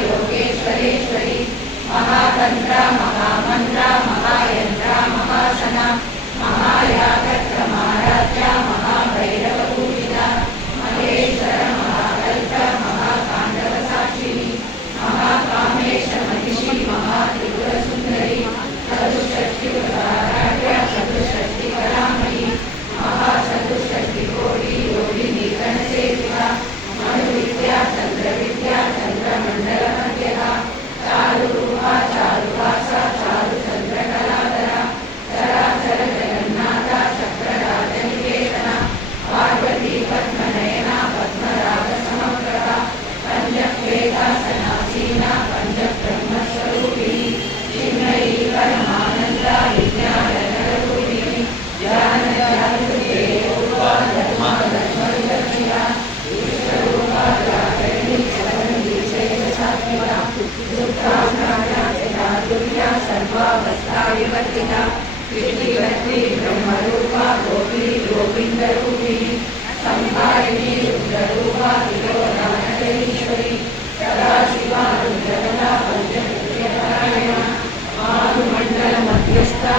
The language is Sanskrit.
महायोगेश्वरेश्वरी महातंत्रा महामंत्रा महायंत्रा महासना महायागत्रमाराध्या महाभैरवपूजिता महेश्वर महाकल्प महातांडवसाक्षिणी महाकामेश महिषी महात्रिपुरसुंदरी चतुष्षष्टिवराढ्या चतुष्षष्टिकलामयी महाचतुष्षष्टिकोटि योगिनी गणसेविका मनुविद्या चंद्रमंडलमध्यः चारुरूपा चारुभासा चारुचंद्रकलाधरा चराचर जगन्नाथा चक्रराजनिकेतना पार्वती पद्मनयना पद्मरागसमप्रभा पंचवेदासनासीना पंचब्रह्मस्वरूपिणी चिन्मयी परमानन्दा विज्ञाननगरूपिणी ज्ञानज्ञानरूपा धर्मविदर्शिका विश्वरूपा जागरिणी चरणदीक्षैकसात्विका दुर्गा सर्वावस्थाविवर्जिता विधिवती ब्रह्मरूपा गोपी गोविन्दरूपिणी संहारिणी रुद्ररूपा विलोलानलेश्वरी सदाशिवा रुद्रकला पंचकृत्यपरायणा आरुमण्डलमध्यस्था